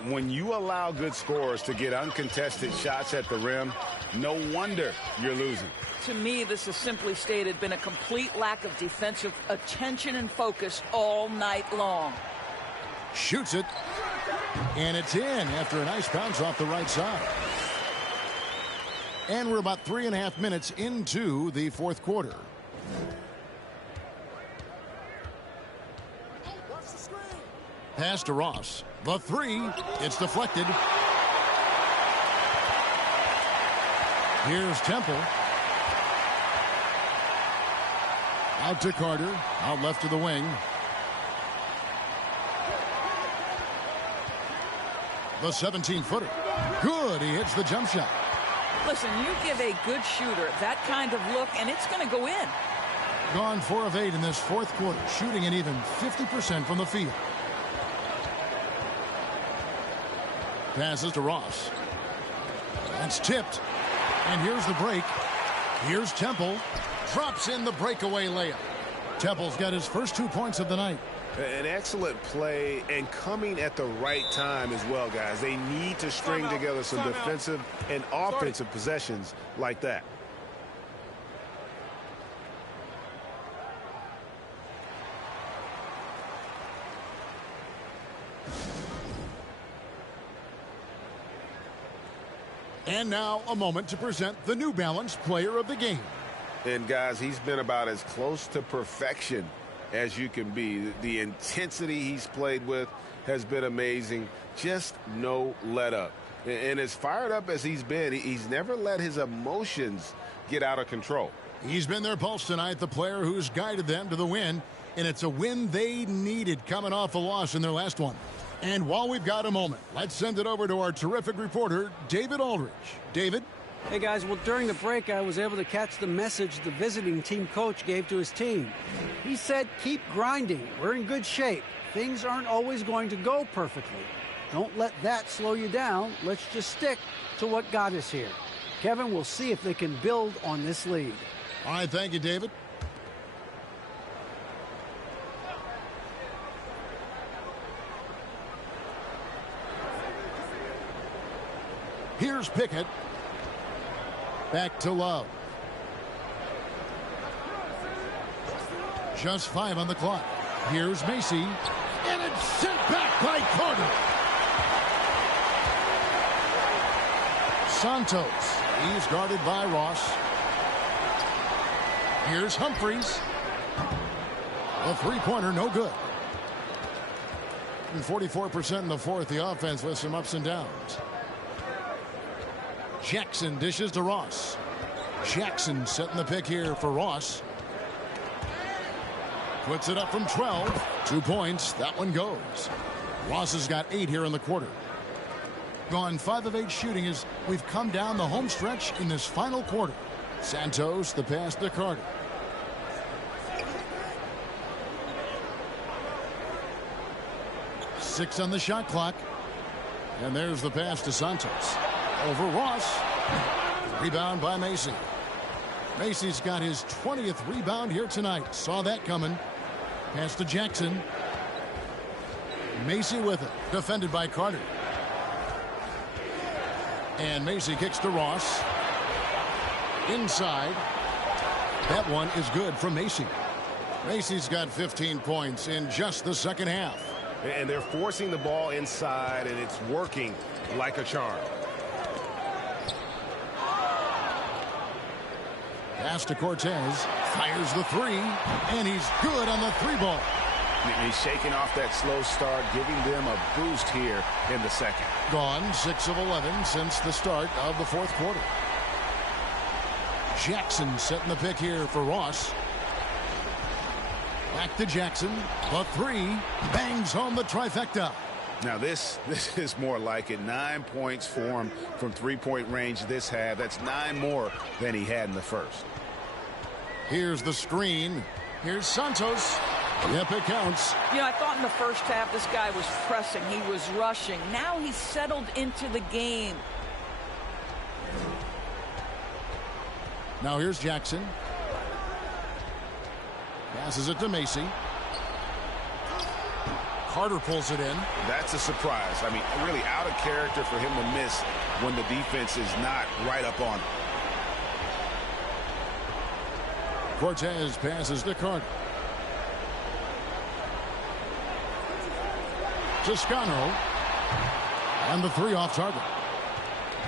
When you allow good scorers to get uncontested shots at the rim, no wonder you're losing. To me, this has simply stated been a complete lack of defensive attention and focus all night long. Shoots it. And it's in after a nice bounce off the right side. And we're about 3.5 minutes into the fourth quarter. Pass to Ross. The three. It's deflected. Here's Temple. Out to Carter. Out left to the wing. The 17-footer. Good. He hits the jump shot. Listen, you give a good shooter that kind of look, and it's going to go in. Gone 4 of 8 in this fourth quarter, shooting an even 50% from the field. Passes to Ross. That's tipped. And here's the break. Here's Temple. Drops in the breakaway layup. Temple's got his first 2 points of the night. An excellent play and coming at the right time as well, guys. They need to string together some defensive and offensive possessions like that. And now a moment to present the New Balance Player of the Game. And guys, he's been about as close to perfection as you can be. The intensity he's played with has been amazing. Just no let up. And as fired up as he's been, he's never let his emotions get out of control. He's been their pulse tonight, the player who's guided them to the win. And it's a win they needed coming off a loss in their last one. And while we've got a moment, let's send it over to our terrific reporter, David Aldridge. David? Hey, guys, well, during the break, I was able to catch the message the visiting team coach gave to his team. He said, keep grinding. We're in good shape. Things aren't always going to go perfectly. Don't let that slow you down. Let's just stick to what got us here. Kevin, we'll see if they can build on this lead. All right, thank you, David. Here's Pickett. Back to Love. Just 5 on the clock. Here's Macy. And it's sent back by Carter. Santos. He's guarded by Ross. Here's Humphries. A three-pointer, no good. And 44% in the fourth. The offense with some ups and downs. Jackson dishes to Ross. Jackson setting the pick here for Ross. Puts it up from 12. 2 points. That one goes. Ross has got 8 here in the quarter. Gone 5 of 8 shooting as we've come down the home stretch in this final quarter. Santos, the pass to Carter. Six on the shot clock. And there's the pass to Santos. Over Ross. Rebound by Macy. Macy's got his 20th rebound here tonight. Saw that coming. Pass to Jackson. Macy with it. Defended by Carter. And Macy kicks to Ross. Inside. That one is good from Macy. Macy's got 15 points in just the second half. And they're forcing the ball inside, and it's working like a charm. Pass to Cortez. Fires the three. And he's good on the 3-ball. He's shaking off that slow start, giving them a boost here in the second. Gone 6 of 11 since the start of the fourth quarter. Jackson setting the pick here for Ross. Back to Jackson. The three. Bangs home the trifecta. Now this is more like it. 9 points for him from three-point range this half. That's 9 more than he had in the first. Here's the screen. Here's Santos. Yep, it counts. You know, I thought in the first half this guy was pressing. He was rushing. Now he's settled into the game. Now here's Jackson. Passes it to Macy. Carter pulls it in. That's a surprise. I mean, really out of character for him to miss when the defense is not right up on him. Cortez passes to Carter. Toscano. And the three off target.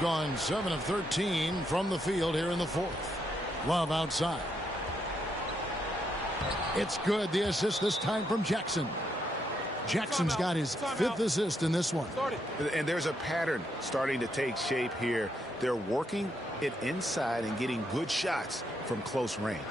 Gone 7 of 13 from the field here in the fourth. Love outside. It's good. The assist this time from Jackson. Jackson's got his 5th assist in this one. And there's a pattern starting to take shape here. They're working it inside and getting good shots from close range.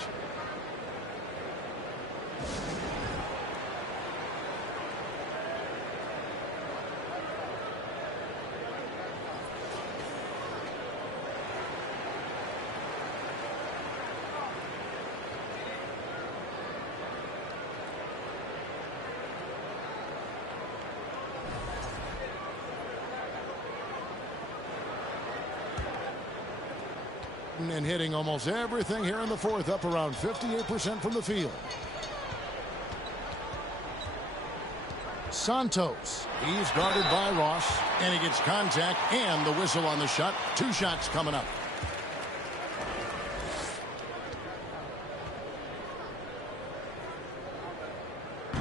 And hitting almost everything here in the fourth, up around 58% from the field. Santos. He's guarded by Ross, and he gets contact and the whistle on the shot. 2 shots coming up.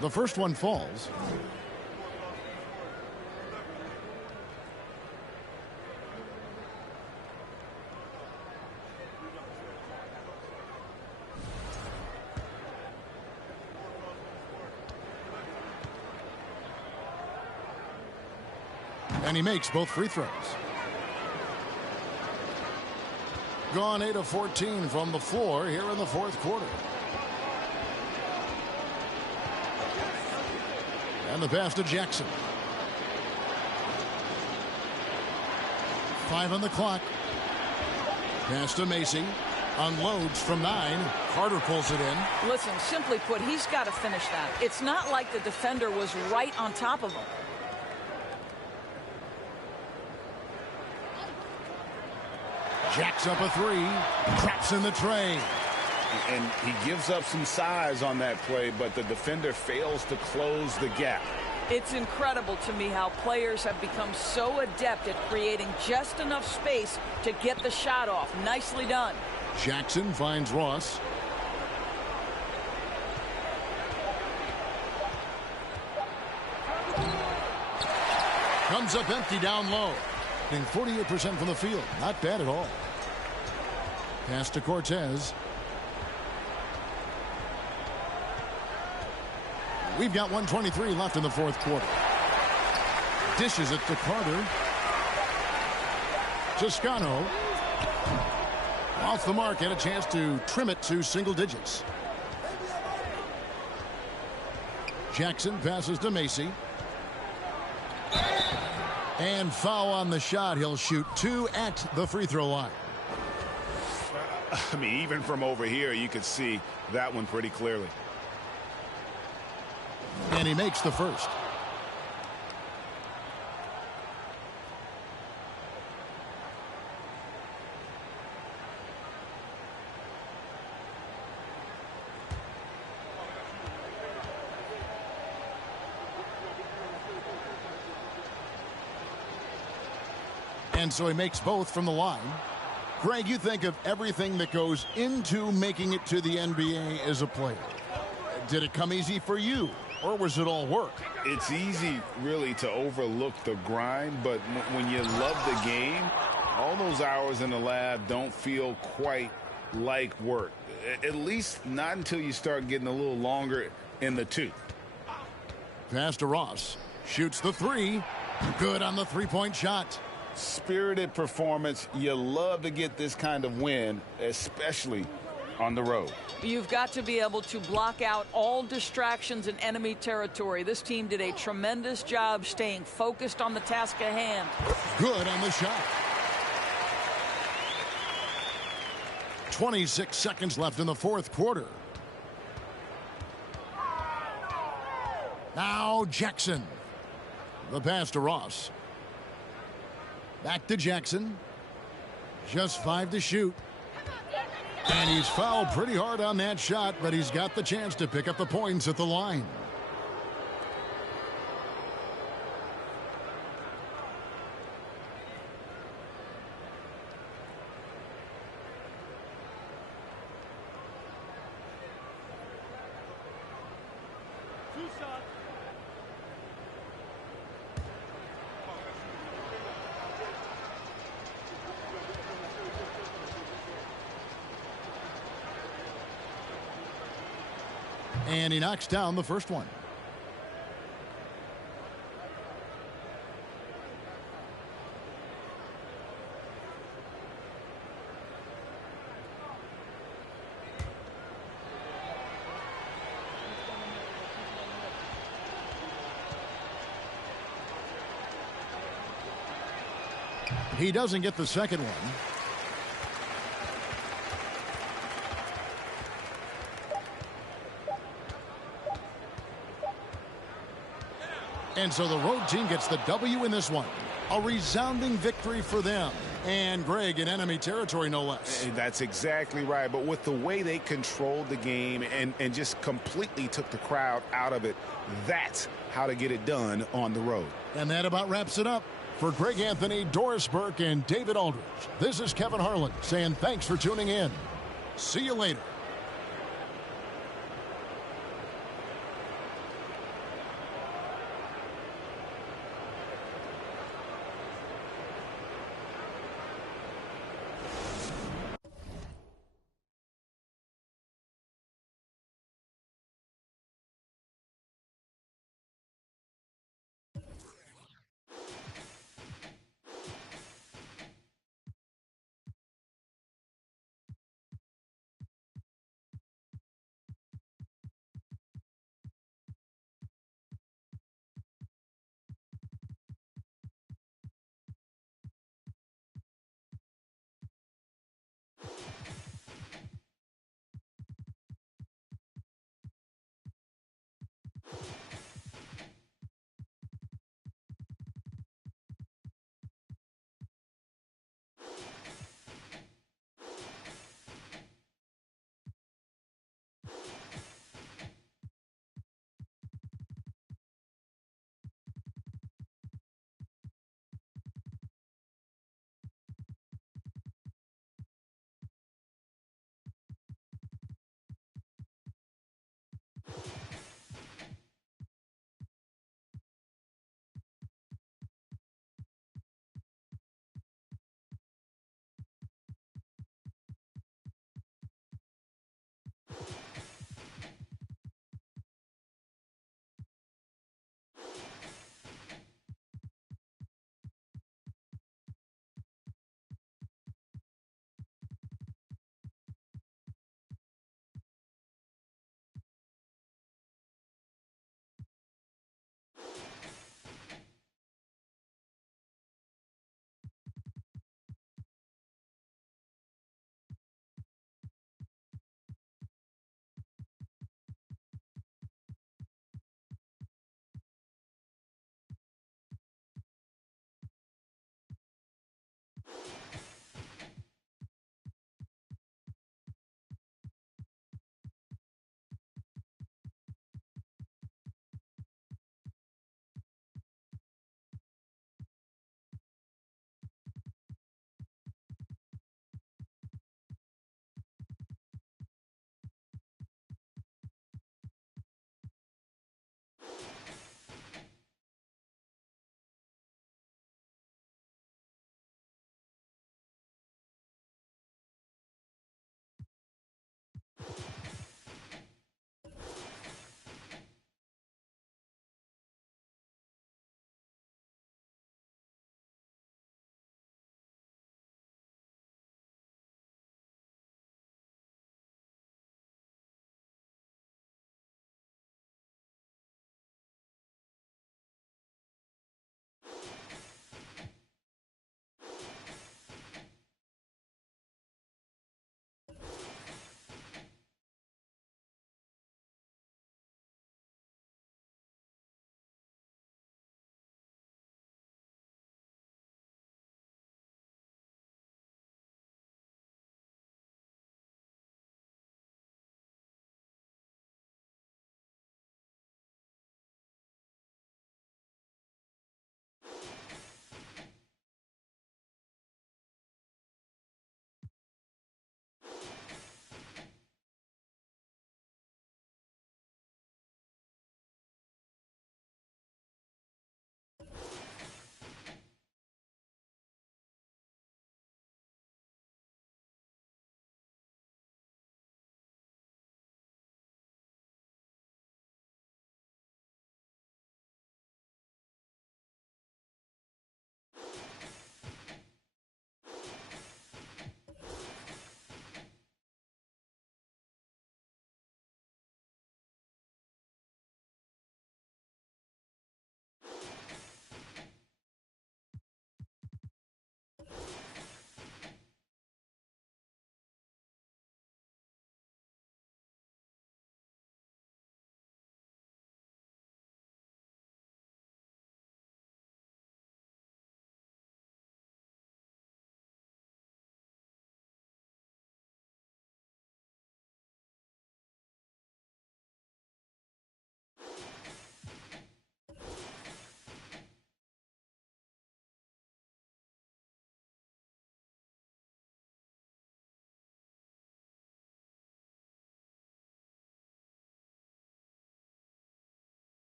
The first one falls. And he makes both free throws. Gone 8 of 14 from the floor here in the fourth quarter. And the pass to Jackson. 5 on the clock. Pass to Macy. Unloads from 9. Carter pulls it in. Listen, simply put, he's got to finish that. It's not like the defender was right on top of him. Jacks up a 3, traps in the tray. And he gives up some size on that play, but the defender fails to close the gap. It's incredible to me how players have become so adept at creating just enough space to get the shot off. Nicely done. Jackson finds Ross. Comes up empty down low. 48% from the field. Not bad at all. Pass to Cortez. We've got 1:23 left in the fourth quarter. Dishes it to Carter. Toscano. Off the mark, and a chance to trim it to single digits. Jackson passes to Macy. And foul on the shot. He'll shoot 2 at the free throw line. I mean, even from over here, you could see that one pretty clearly. And he makes the first. And so he makes both from the line. Greg, you think of everything that goes into making it to the NBA as a player. Did it come easy for you, or was it all work? It's easy, really, to overlook the grind, but when you love the game, all those hours in the lab don't feel quite like work. At least not until you start getting a little longer in the tooth. Pass to Ross. Shoots the 3. Good on the 3-point shot. Spirited performance. You love to get this kind of win, especially on the road. You've got to be able to block out all distractions in enemy territory. This team did a tremendous job staying focused on the task at hand. Good on the shot. 26 seconds left in the fourth quarter. Now Jackson. The pass to Ross. Back to Jackson. Just 5 to shoot. And he's fouled pretty hard on that shot, but he's got the chance to pick up the points at the line. And he knocks down the first one. He doesn't get the second one. And so the road team gets the W in this one. A resounding victory for them. And Greg, in enemy territory, no less. That's exactly right. But with the way they controlled the game and just completely took the crowd out of it, that's how to get it done on the road. And that about wraps it up. For Greg Anthony, Doris Burke, and David Aldridge, this is Kevin Harlan saying thanks for tuning in. See you later.